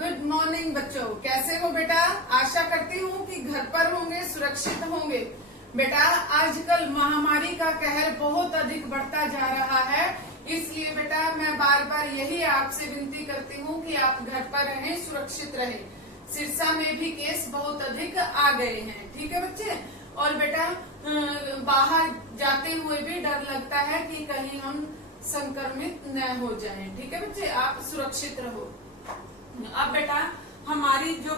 Good morning बच्चों, कैसे हो बेटा। आशा करती हूँ कि घर पर होंगे, सुरक्षित होंगे। बेटा आजकल महामारी का कहर बहुत अधिक बढ़ता जा रहा है, इसलिए बेटा मैं बार बार यही आपसे विनती करती हूँ कि आप घर पर रहें, सुरक्षित रहें। सिरसा में भी केस बहुत अधिक आ गए हैं, ठीक है बच्चे। और बेटा बाहर जाते हुए भी डर लगता है कि कहीं हम संक्रमित न हो जाएं, ठीक है बच्चे। आप सुरक्षित रहो। अब बेटा हमारी जो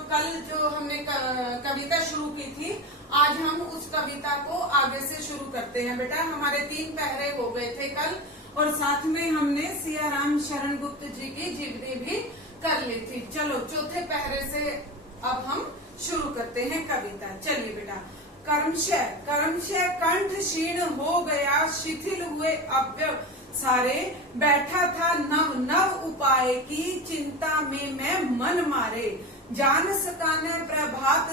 हमने कविता शुरू की थी, आज हम उस कविता को आगे से शुरू करते हैं। बेटा हमारे 3 पहरे हो गए थे कल, और साथ में हमने सियाराम शरण गुप्त जी की जीवनी भी कर ली थी। चलो चौथे पहरे से अब हम शुरू करते हैं कविता। चलिए बेटा। कर्मशः कंठ क्षीण हो गया, शिथिल हुए अव्यव सारे, बैठा था नव नव उपाय की, चिंता में मैं मन मारे, जान सका न प्रभात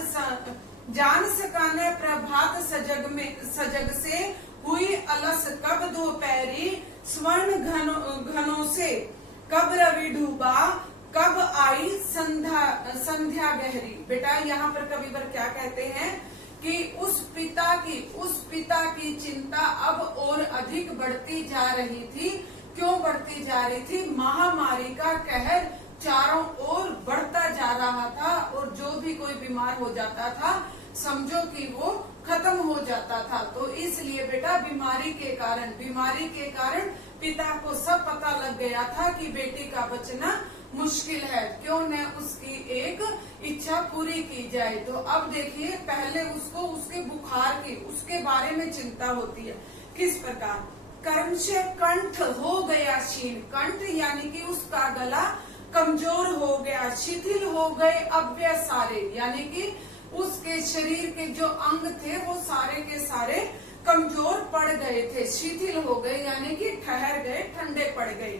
सजग से, हुई अलस कब दोपहरी, स्वर्ण घनों से कब रवि डूबा, कब आई संध्या गहरी। बेटा यहाँ पर कविवर क्या कहते हैं कि उस पिता की चिंता अब और अधिक बढ़ती जा रही थी। क्यों बढ़ती जा रही थी? महामारी का कहर चारों ओर बढ़ता जा रहा था, और जो भी कोई बीमार हो जाता था समझो कि वो खत्म हो जाता था। तो इसलिए बेटा बीमारी के कारण पिता को सब पता लग गया था कि बेटी का बचना मुश्किल है, क्यों न उसकी एक इच्छा पूरी की जाए। तो अब देखिए, पहले उसको उसके बुखार की, उसके बारे में चिंता होती है। किस प्रकार? कर्मशः कंठ हो गया क्षीण, कंठ यानी कि उसका गला कमजोर हो गया, शिथिल हो गए अव्यय सारे, यानी कि उसके शरीर के जो अंग थे वो सारे के सारे कमजोर पड़ गए थे, शिथिल हो गए यानी कि ठहर गए, ठंडे पड़ गए।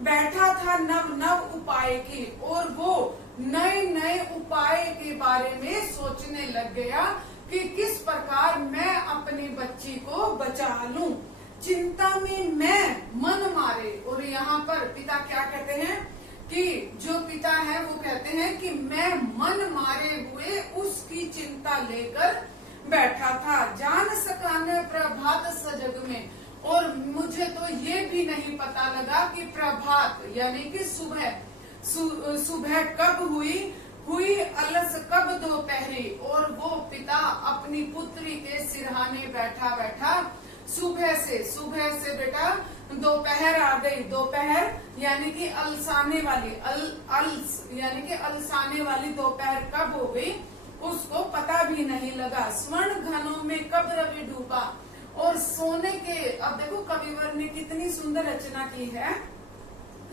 बैठा था नव नव उपाय की, और वो नए नए उपाय के बारे में सोचने लग गया कि किस प्रकार मैं अपनी बच्ची को बचा लूं। चिंता में मैं मन मारे, और यहाँ पर पिता क्या कहते हैं कि जो पिता है वो कहते हैं कि मैं मन मारे हुए उसकी चिंता लेकर बैठा था। जान सका न प्रभात सजग में, और मुझे तो ये भी नहीं पता लगा कि प्रभात यानी कि सुबह कब हुई अलस कब दोपहरी। और वो पिता अपनी पुत्री के सिरहाने बैठा सुबह से बेटा दोपहर आ गई। दोपहर यानी कि अलसाने वाली दोपहर कब हो गई उसको पता भी नहीं लगा। स्वर्ण घनों में कब रवि डूबा, और सोने के, अब देखो कविवर ने कितनी सुंदर रचना की है।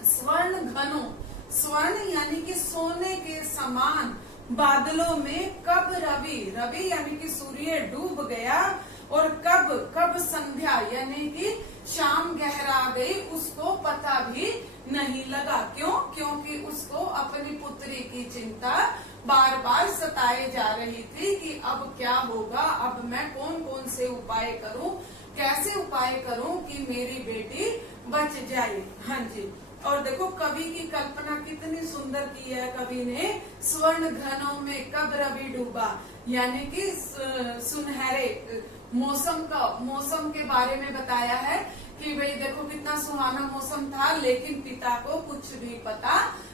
स्वर्ण घनों, स्वर्ण यानी कि सोने के समान बादलों में कब रवि यानी कि सूर्य डूब गया, और कब संध्या यानी कि शाम गहरा गई, उसको पता भी नहीं लगा। क्यों? क्योंकि उसको अपनी पुत्री की चिंता बार बार सताए जा रही थी कि अब क्या होगा, अब मैं कौन से उपाय करूं, कैसे उपाय करूं कि मेरी बेटी बच जाए। हाँ जी। और देखो कवि की कल्पना कितनी सुंदर की है कवि ने। स्वर्ण घनों में कब रवि डूबा, यानी कि सुनहरे मौसम के बारे में बताया है कि भाई देखो कितना सुहाना मौसम था, लेकिन पिता को कुछ भी पता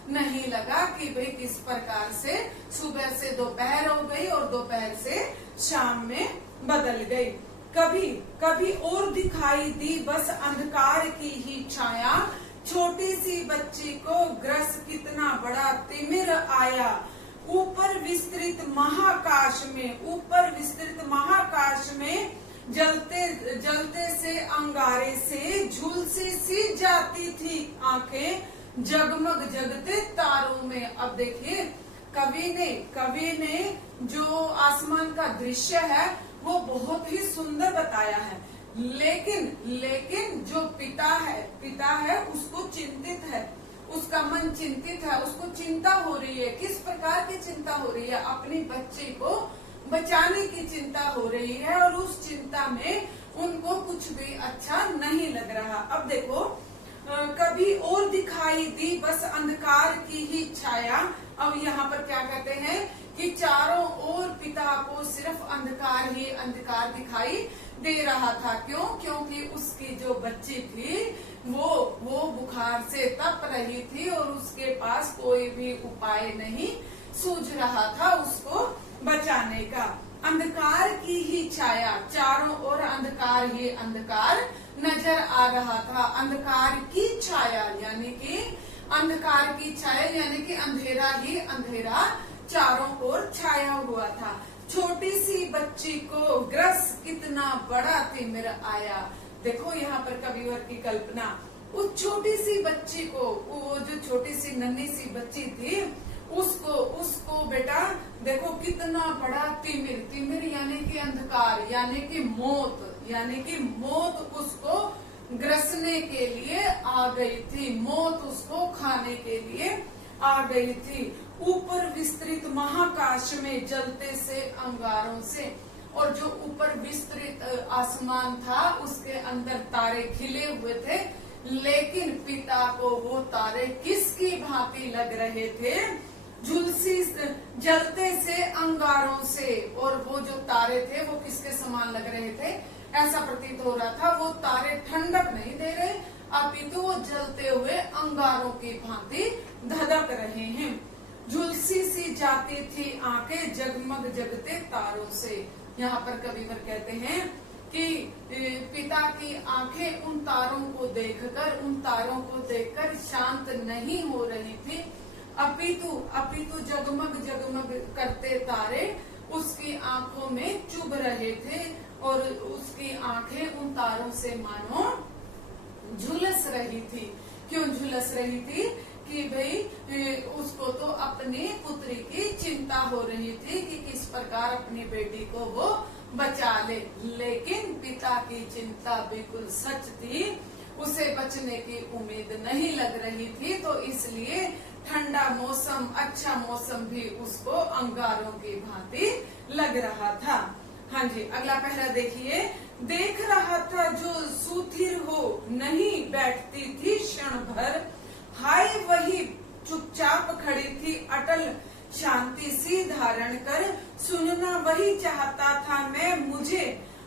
नहीं लगा कि भाई किस प्रकार से सुबह से दोपहर हो गई और दोपहर से शाम में बदल गई। कभी और दिखाई दी बस अंधकार की ही छाया, छोटी सी बच्ची को ग्रस कितना बड़ा तिमिर आया। ऊपर विस्तृत महाकाश में जलते से अंगारे से झुलसी सी जाती थी आंखें, जगमग जगते तारों में। अब देखिए कवि ने जो आसमान का दृश्य है वो बहुत ही सुंदर बताया है, लेकिन जो पिता है उसको चिंतित है, उसका मन चिंतित है, उसको चिंता हो रही है। किस प्रकार की चिंता हो रही है? अपनी बच्ची को बचाने की चिंता हो रही है, और उस चिंता में उनको कुछ भी अच्छा नहीं लग रहा। अब देखो कभी और दिखाई दी बस अंधकार की ही छाया, अब यहाँ पर क्या कहते हैं कि चारों ओर पिता को सिर्फ अंधकार ही अंधकार दिखाई दे रहा था। क्यों? क्योंकि उसकी जो बच्ची थी वो बुखार से तप रही थी और उसके पास कोई भी उपाय नहीं सूझ रहा था उसको बचाने का। अंधकार की ही छाया, चारों ओर अंधकार ही अंधकार नजर आ रहा था। अंधकार की छाया यानी कि अंधकार की छाया यानी कि अंधेरा ही अंधेरा चारों ओर छाया हुआ था। छोटी सी बच्ची को ग्रस कितना बड़ा तिमिर आया। देखो यहाँ पर कविवर की कल्पना, उस छोटी सी बच्ची को, वो जो छोटी सी नन्ही सी बच्ची थी उसको बेटा देखो कितना बड़ा तिमिर, तिमिर यानी कि अंधकार यानी कि मौत उसको ग्रसने के लिए आ गई थी, मौत उसको खाने के लिए आ गई थी। ऊपर विस्तृत महाकाश में जलते से अंगारों से, और जो ऊपर विस्तृत आसमान था उसके अंदर तारे खिले हुए थे, लेकिन पिता को वो तारे किसकी भांति लग रहे थे? झुलसी जलते से अंगारों से। और वो जो तारे थे वो किसके समान लग रहे थे? ऐसा प्रतीत हो रहा था वो तारे ठंडक नहीं दे रहे, अपितु वो जलते हुए अंगारों की भांति धधक रहे हैं। झुलसी सी जाती थी आंखें जगमग जगते तारों से। यहाँ पर कविवर कहते हैं कि पिता की आंखें उन तारों को देखकर शांत नहीं हो रही थी, अपितु जगमग जगमग करते तारे उसकी आंखों में चुभ रहे थे और उसकी आंखें उन तारों से मानो झुलस रही थी। क्यों झुलस रही थी? कि भाई उसको तो अपनी पुत्री की चिंता हो रही थी कि किस प्रकार अपनी बेटी को वो बचा ले, लेकिन पिता की चिंता बिल्कुल सच थी, उसे बचने की उम्मीद नहीं लग रही थी, तो इसलिए ठंडा मौसम, अच्छा मौसम भी उसको अंगारों की भांति लग रहा था। हाँ जी, अगला पहला देखिए। देख रहा था जो सुथिर हो नहीं बैठती थी क्षण भर, हाय वही चुपचाप खड़ी थी अटल शांति सी धारण कर, सुनना वही चाहता था मैं मुझे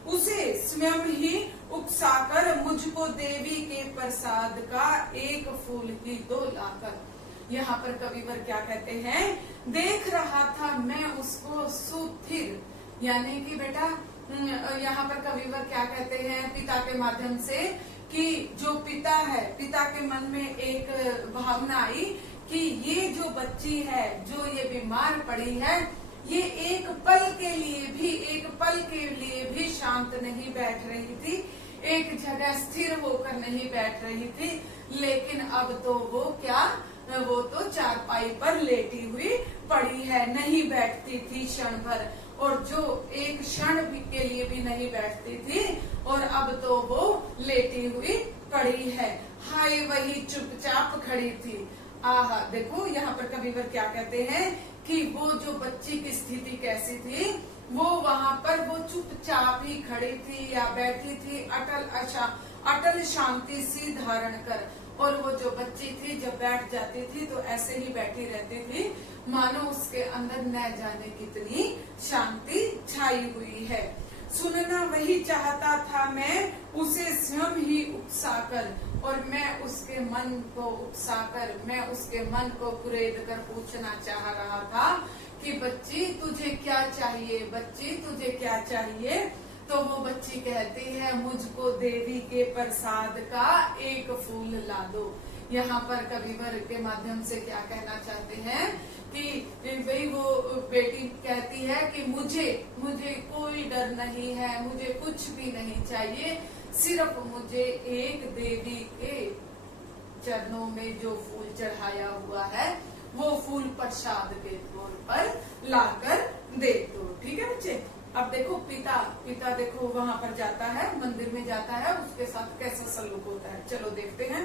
उसे स्वयं ही उकसाकर, मुझको देवी के प्रसाद का एक फूल ही दो लाकर। यहाँ पर कविवर क्या कहते हैं? देख रहा था मैं उसको सुथिर, यानी कि बेटा यहाँ पर कविवर क्या कहते हैं पिता के माध्यम से कि जो पिता है, पिता के मन में एक भावना आई कि ये जो बच्ची है, जो ये बीमार पड़ी है, ये एक पल के लिए भी शांत नहीं बैठ रही थी, एक जगह स्थिर होकर नहीं बैठ रही थी, लेकिन अब तो वो तो चारपाई पर लेटी हुई पड़ी है, नहीं बैठती थी क्षण भर, और जो एक क्षण के लिए भी नहीं बैठती थी और अब तो वो लेटी हुई पड़ी है। हाय वही चुपचाप खड़ी थी। आहा, देखो यहाँ पर कविवर क्या कहते हैं कि वो जो बच्ची की स्थिति कैसी थी, वो वहाँ पर वो चुपचाप ही खड़ी थी या बैठी थी अटल शांति सी धारण कर, और वो जो बच्ची थी जब बैठ जाती थी तो ऐसे ही बैठी रहती थी, मानो उसके अंदर न जाने कितनी शांति छाई हुई है। सुनना वही चाहता था मैं उसे स्वयं ही उकसाकर, और मैं उसके मन को उकसाकर, मैं उसके मन को कुरेद कर पूछना चाह रहा था कि बच्ची तुझे क्या चाहिए, बच्ची तुझे क्या चाहिए? तो वो बच्ची कहती है मुझको देवी के प्रसाद का एक फूल ला दो। यहाँ पर कविवर के माध्यम से क्या कहना चाहते हैं कि भाई वो बेटी कहती है कि मुझे कोई डर नहीं है, मुझे कुछ भी नहीं चाहिए, सिर्फ मुझे एक देवी के चरणों में जो फूल चढ़ाया हुआ है वो फूल प्रसाद के तौर पर लाकर दे दो। ठीक है बच्चे? अब देखो पिता देखो वहाँ पर जाता है, मंदिर में जाता है, उसके साथ कैसा सलूक होता है, चलो देखते हैं।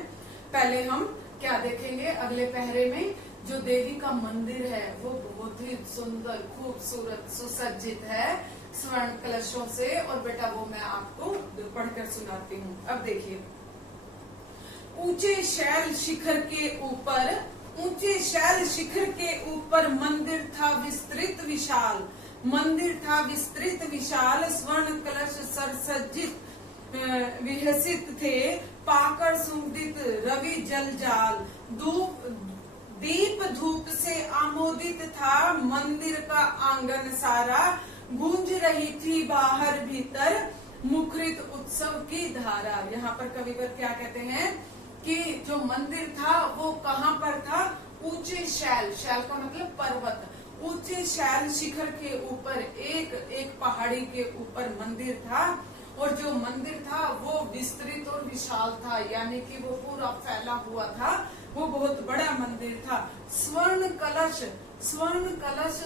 पहले हम क्या देखेंगे अगले पहरे में, जो देवी का मंदिर है वो बहुत ही सुंदर, खूबसूरत, सुसज्जित है स्वर्ण कलशों से, और बेटा वो मैं आपको पढ़कर सुनाती हूँ। अब देखिए, ऊंचे शैल शिखर के ऊपर ऊंचे शैल शिखर के ऊपर मंदिर था विस्तृत विशाल, मंदिर था विस्तृत विशाल, स्वर्ण कलश सरसज्जित विहसित थे, पाकर सुगंधित रवि जल जाल, दीप धूप से आमोदित था मंदिर का आंगन सारा, गूंज रही थी बाहर भीतर मुखरित उत्सव की धारा। यहाँ पर कविवर क्या कहते हैं कि जो मंदिर था वो कहाँ पर था? ऊंचे शैल, शैल का मतलब पर्वत, ऊंचे शैल शिखर के ऊपर एक पहाड़ी के ऊपर मंदिर था, और जो मंदिर था वो विस्तृत और विशाल था, यानी कि वो पूरा फैला हुआ था, वो बहुत बड़ा मंदिर था। स्वर्ण कलश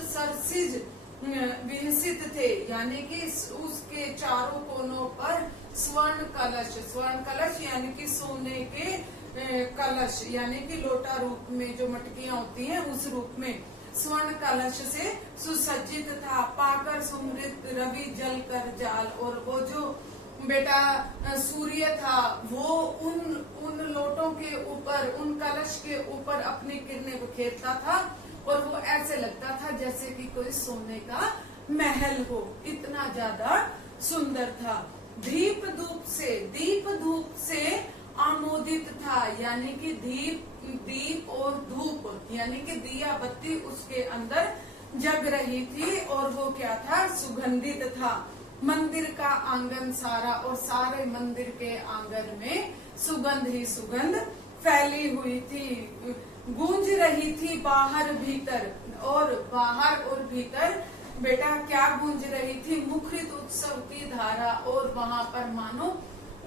सरसिज विकसित थे, यानी कि उसके चारों कोनों पर स्वर्ण कलश यानी कि सोने के कलश, यानी कि लोटा रूप में जो मटकियां होती हैं उस रूप में स्वर्ण कलश से सुसज्जित था, पाकर सुमृत रवि जल कर जाल। और वो जो बेटा सूर्य था वो उन लोटों के ऊपर, उन कलश के ऊपर अपनी किरणें बिखेरता था, और वो ऐसे लगता था जैसे कि कोई सोने का महल हो, इतना ज्यादा सुंदर था। दीप धूप से आमोदित था, यानी कि दीप और धूप यानी कि दिया बत्ती उसके अंदर जग रही थी, और वो क्या था? सुगंधित था। मंदिर का आंगन सारा, और सारे मंदिर के आंगन में सुगंध ही सुगंध फैली हुई थी, गूंज रही थी बाहर भीतर। और बाहर और भीतर बेटा क्या गूंज रही थी? मुखरित उत्सव की धारा, और वहाँ पर मानो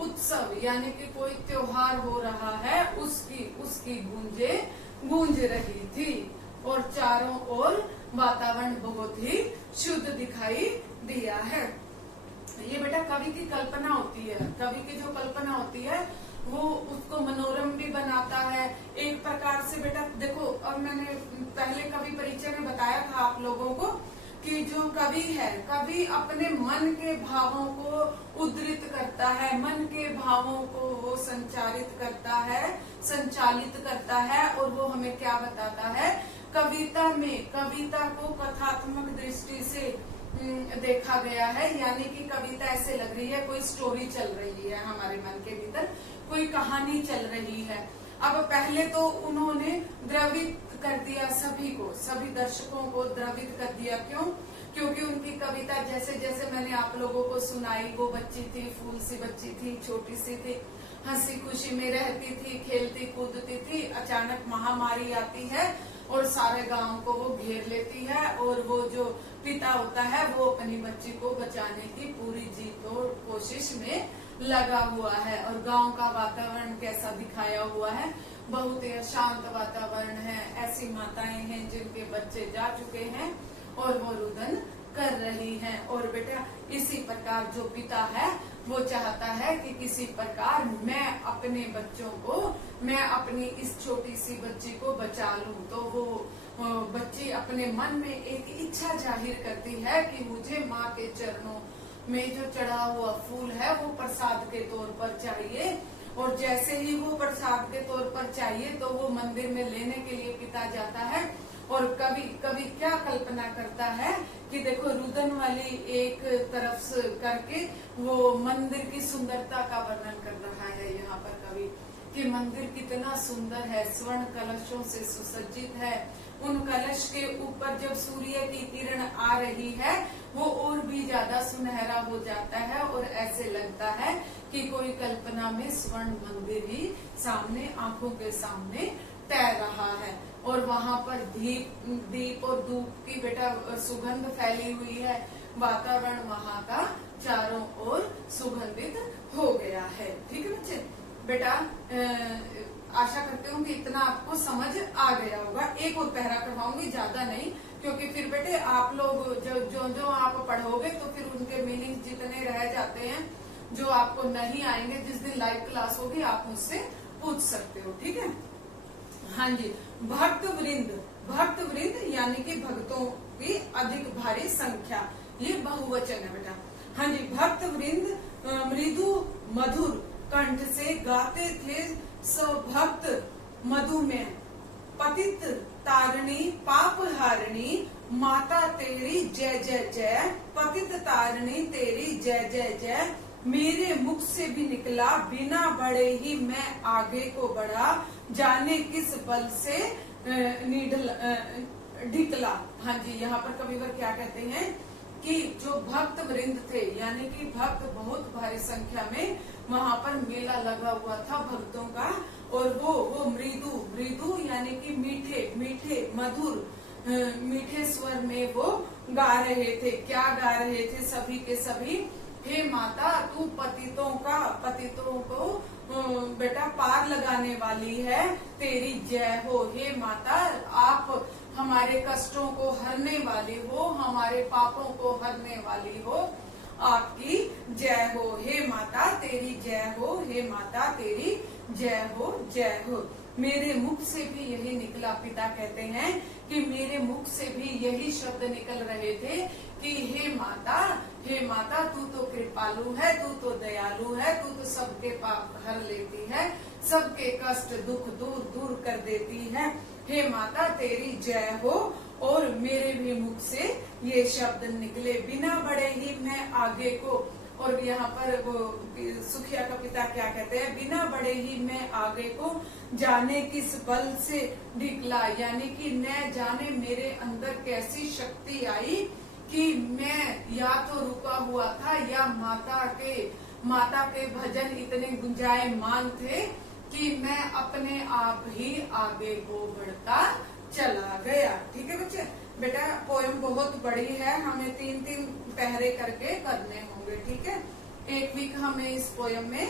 उत्सव यानी कि कोई त्योहार हो रहा है उसकी गूंज रही थी, और चारों ओर वातावरण बहुत ही शुद्ध दिखाई दिया है। ये बेटा कवि की कल्पना होती है, कवि की जो कल्पना होती है वो उसको मनोरम भी बनाता है एक प्रकार से। बेटा देखो, अब मैंने पहले कवि परिचय में बताया था आप लोगों को कि जो कवि है, कवि अपने मन के भावों को उद्धृत करता है, मन के भावों को वो संचालित करता है, और वो हमें क्या बताता है? कविता को कथात्मक दृष्टि से देखा गया है, यानी कि कविता ऐसे लग रही है कोई स्टोरी चल रही है हमारे मन के भीतर, कोई कहानी चल रही है। अब पहले तो उन्होंने द्रवित कर दिया सभी दर्शकों को द्रवित कर दिया। क्यों? क्योंकि उनकी कविता जैसे जैसे मैंने आप लोगों को सुनाई, वो बच्ची थी, फूल सी बच्ची थी, छोटी सी थी, हंसी खुशी में रहती थी, खेलती कूदती थी, अचानक महामारी आती है और सारे गांव को वो घेर लेती है, और वो जो पिता होता है वो अपनी बच्ची को बचाने की पूरी जी तोड़ कोशिश में लगा हुआ है। और गांव का वातावरण कैसा दिखाया हुआ है? बहुत ही अशांत वातावरण है, ऐसी माताएं हैं जिनके बच्चे जा चुके हैं और वो रुदन कर रही हैं। और बेटा इसी प्रकार जो पिता है वो चाहता है कि किसी प्रकार मैं अपने बच्चों को, मैं अपनी इस छोटी सी बच्ची को बचा लूं। तो वो बच्ची अपने मन में एक इच्छा जाहिर करती है कि मुझे माँ के चरणों में जो चढ़ा हुआ फूल है वो प्रसाद के तौर पर चाहिए। और जैसे ही वो प्रसाद के तौर पर चाहिए तो वो मंदिर में लेने के लिए पिता जाता है। और कवि क्या कल्पना करता है कि देखो रुदन वाली एक तरफ से करके वो मंदिर की सुंदरता का वर्णन कर रहा है यहाँ पर कवि, कि मंदिर कितना सुंदर है, स्वर्ण कलशों से सुसज्जित है। उन कलश के ऊपर जब सूर्य की किरण आ रही है वो और भी ज्यादा सुनहरा हो जाता है, और ऐसे लगता है कि कोई कल्पना में स्वर्ण मंदिर ही सामने, आंखों के सामने तैर रहा है। और वहाँ पर दीप और धूप की बेटा सुगंध फैली हुई है, वातावरण वहाँ का चारों ओर सुगंधित हो गया है। ठीक है बच्चे, बेटा आशा करते हूँ कि इतना आपको समझ आ गया होगा। एक और पहरा करवाऊंगी, ज्यादा नहीं, क्योंकि फिर बेटे आप लोग जो आप पढ़ोगे तो फिर उनके मीनिंग जितने रह जाते हैं जो आपको नहीं आएंगे, जिस दिन लाइव क्लास होगी आप मुझसे पूछ सकते हो। ठीक है, हाँ जी। भक्त वृंद यानी कि भक्तों की अधिक भारी संख्या, ये बहुवचन है बेटा। हाँ जी, भक्त वृंद मृदु मधुर कंठ से गाते थे सब भक्त मधुमेह, पतित तारिणी पाप हारिणी माता तेरी जय जय जय। पतित तारिणी तेरी जय जय जय। मेरे मुख से भी निकला बिना बढ़े ही मैं आगे को बढ़ा, जाने किस बल से ढिकला। हाँ जी, यहाँ पर कविवर क्या कहते हैं कि जो भक्त वृंद थे, यानी कि भक्त बहुत भारी संख्या में वहां पर मेला लगा हुआ था भक्तों का, और वो मृदु मृदु यानी कि मीठे मीठे मधुर मीठे स्वर में वो गा रहे थे। क्या गा रहे थे? सभी के सभी, हे माता तू पतितों को बेटा पार लगाने वाली है, तेरी जय हो। हे माता आप हमारे कष्टों को हरने वाली हो, हमारे पापों को हरने वाली हो, आपकी जय हो। हे माता तेरी जय हो, हे माता तेरी जय हो, जय हो। मेरे मुख से भी यही निकला, पिता कहते हैं कि मेरे मुख से भी यही शब्द निकल रहे थे कि हे माता तू तो कृपालु है, तू तो दयालु है, तू तो सबके पाप हर लेती है, सबके कष्ट दुख दूर दूर कर देती है। हे माता तेरी जय हो। और मेरे भी मुख से ये शब्द निकले, बिना बढ़े ही मैं आगे को। और यहाँ पर वो सुखिया का पिता क्या कहते हैं? बिना बढ़े ही मैं आगे को, जाने किस बल से ढिकला, यानी कि न जाने मेरे अंदर कैसी शक्ति आई कि मैं या तो रुका हुआ था या माता के भजन इतने गुंजायमान थे कि मैं अपने आप ही आगे को बढ़ता चला गया। ठीक है बच्चे, बेटा पोएम बहुत बड़ी है, हमें 3-3 पहरे करके करने होंगे। ठीक है, 1 वीक हमें इस पोएम में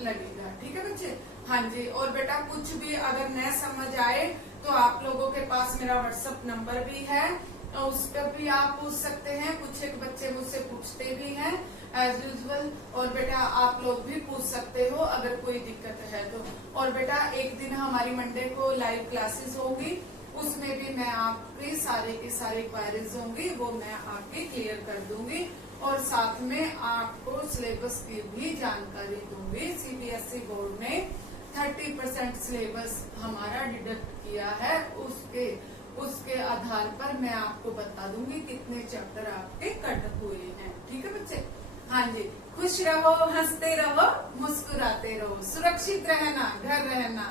लगेगा। ठीक है बच्चे, हाँ जी। और बेटा कुछ भी अगर न समझ आए तो आप लोगों के पास मेरा व्हाट्सएप नंबर भी है, उस पर भी आप पूछ सकते हैं। कुछ एक बच्चे मुझसे पूछते भी हैं एज यूजुअल, और बेटा आप लोग भी पूछ सकते हो अगर कोई दिक्कत है तो। और बेटा एक दिन हमारी मंडे को लाइव क्लासेस होगी, उसमें भी मैं आपकी सारे की सारी क्वेरीज होंगी वो मैं आपकी क्लियर कर दूंगी, और साथ में आपको सिलेबस की भी जानकारी दूंगी। सीबीएसई बोर्ड ने 30% सिलेबस हमारा डिडक्ट किया है, उसके आधार पर मैं आपको बता दूंगी कितने चैप्टर आपके कट हुए हैं। ठीक है बच्चे, हाँ जी। खुश रहो, हंसते रहो, मुस्कुराते रहो, सुरक्षित रहना, घर रहना।